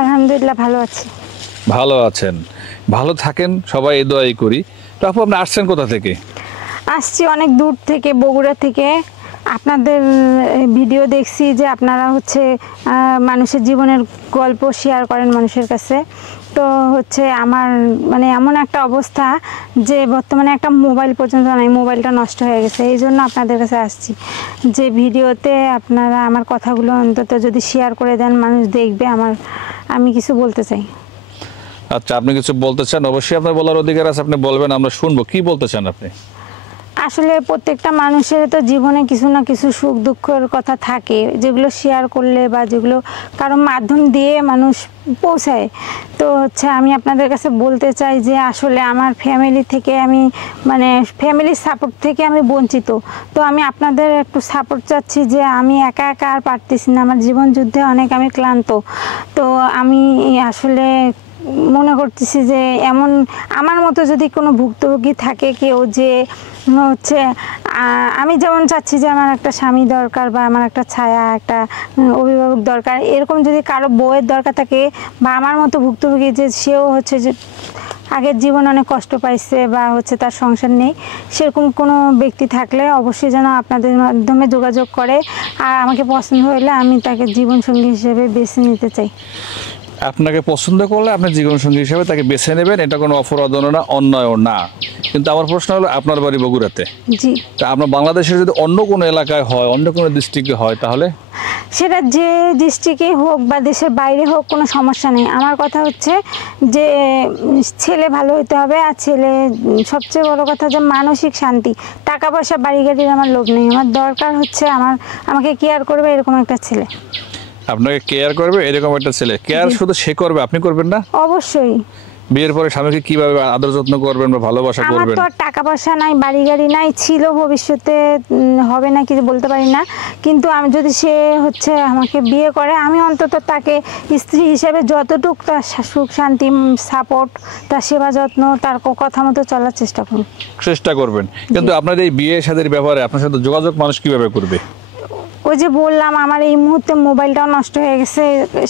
আলহামদুলিল্লাহ ভালো আছি। ভালো আছেন, ভালো থাকেন সবাই, এই দোয়াই করি। তো আপু আপনি আসছেন কোথা থেকে? আসছি অনেক দূর থেকে, বগুড়া থেকে। আপনাদের ভিডিও দেখছি যে আপনারা হচ্ছে মানুষের জীবনের গল্প শেয়ার করেন মানুষের কাছে। তো হচ্ছে আমার মানে এমন একটা অবস্থা যে বর্তমানে একটা মোবাইল পর্যন্ত নাই, মোবাইলটা নষ্ট হয়ে গেছে। এই জন্য আপনাদের কাছে আসছি যে ভিডিওতে আপনারা আমার কথাগুলো অন্তত যদি শেয়ার করে দেন, মানুষ দেখবে। আমি কিছু বলতে চাই। আচ্ছা, আপনি কিছু বলতে চান? অবশ্যই আপনার বলার অধিকার আছে, আপনি বলবেন, আমরা শুনবো। কি বলতে চান আপনি? আসলে প্রত্যেকটা মানুষের তো জীবনে কিছু না কিছু সুখ দুঃখের কথা থাকে, যেগুলো শেয়ার করলে বা যেগুলো কারোর মাধ্যম দিয়ে মানুষ পৌঁছায়। তো হচ্ছে আমি আপনাদের কাছে বলতে চাই যে আসলে আমার ফ্যামিলি থেকে আমি মানে ফ্যামিলির সাপোর্ট থেকে আমি বঞ্চিত। তো আমি আপনাদের একটু সাপোর্ট চাচ্ছি যে আমি একা একা আর পারতেছি না, আমার জীবন যুদ্ধে অনেক আমি ক্লান্ত। তো আমি আসলে মনে করতেছি যে এমন আমার মতো যদি কোনো ভুক্তভোগী থাকে কেউ, যে হচ্ছে আমি যেমন চাচ্ছি যে আমার একটা স্বামী দরকার বা আমার একটা ছায়া, একটা অভিভাবক দরকার, এরকম যদি কারো বউয়ের দরকার থাকে বা আমার মতো ভুক্তভোগী যে সেও হচ্ছে যে আগের জীবন অনেক কষ্ট পাইছে বা হচ্ছে তার সংসার নেই, সেরকম কোনো ব্যক্তি থাকলে অবশ্যই যেন আপনাদের মাধ্যমে যোগাযোগ করে। আর আমাকে পছন্দ হলে আমি তাকে জীবনসঙ্গী হিসেবে বেছে নিতে চাই। আপনাকে পছন্দ করলে আপনি জীবনসঙ্গী হিসেবে তাকে বেছে নেবেন, এটা কোনো অপরাধও না, অন্যায়ও না। কিন্তু আমার প্রশ্ন হলো, আপনার বাড়ি বগুড়াতে, জি, তা আপনার বাংলাদেশের যদি অন্য কোনো এলাকায় হয়, অন্য কোনো ডিস্ট্রিক্টে হয়, তাহলে সেটা যে ডিস্ট্রিক্টে হোক বা দেশের বাইরে হোক কোনো সমস্যা নেই। আমার কথা হচ্ছে যে ছেলে ভালো হতে হবে, আর ছেলে সবচেয়ে বড় কথা যে মানসিক শান্তি। টাকা পয়সা বাড়ি গাড়ির আমার লোভ নেই, আমার দরকার হচ্ছে আমাকে কেয়ার করবে এরকম একটা ছেলে। আপনাকে কেয়ার করবে এরকম একটা ছেলে। কেয়ার শুধু সে করবে, আপনি করবেন না? অবশ্যই। বিয়ের পরে স্বামীকে কিভাবে আদর যত্ন করবেন বা ভালোবাসা আমার করবেন? তো আর টাকা পয়সা নাই, বাড়ি গাড়ি নাই, ছিল ভবিষ্যতে হবে না কিছু বলতে পারি না। কিন্তু আমি যদি সে হচ্ছে আমাকে বিয়ে করে, আমি অন্তত তাকে স্ত্রী হিসেবে যতটুকু তার সুখ শান্তি, সাপোর্ট, তার সেবা যত্ন, তার কথা মতো চলার চেষ্টা করবেন। কিন্তু আপনার এই বিয়ে শাদীর ব্যাপারে আপনার সাথে যোগাযোগ মানুষ কিভাবে করবে? ওই যে বললাম আমার এই মুহূর্তে মোবাইলটাও নষ্ট হয়ে গেছে,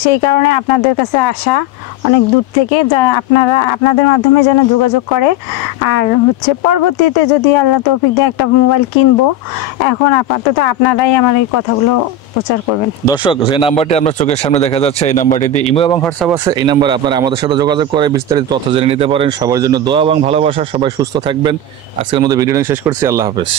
সেই কারণে আপনাদের কাছে আসা অনেক দূর থেকে, যা আপনাদের মাধ্যমে যেন যোগাযোগ করে। আর হচ্ছে পরবর্তীতে যদি আল্লাহ তৌফিক দিয়ে একটা মোবাইল কিনবো। এখন আপাতত আপনারাই আমার এই কথাগুলো প্রচার করবেন। দর্শক, যে নাম্বারটি আপনার চোখের সামনে দেখা যাচ্ছে, এই নাম্বারটিতে ইমো এবং হোয়াটসঅ্যাপ আছে। এই নাম্বারে আপনারা আমাদের সাথে যোগাযোগ করে বিস্তারিত তথ্য জেনে নিতে পারেন। সবার জন্য দোয়া এবং ভালোবাসা, সবাই সুস্থ থাকবেন। আজকের মধ্যে ভিডিও শেষ করছি। আল্লাহ হাফেজ।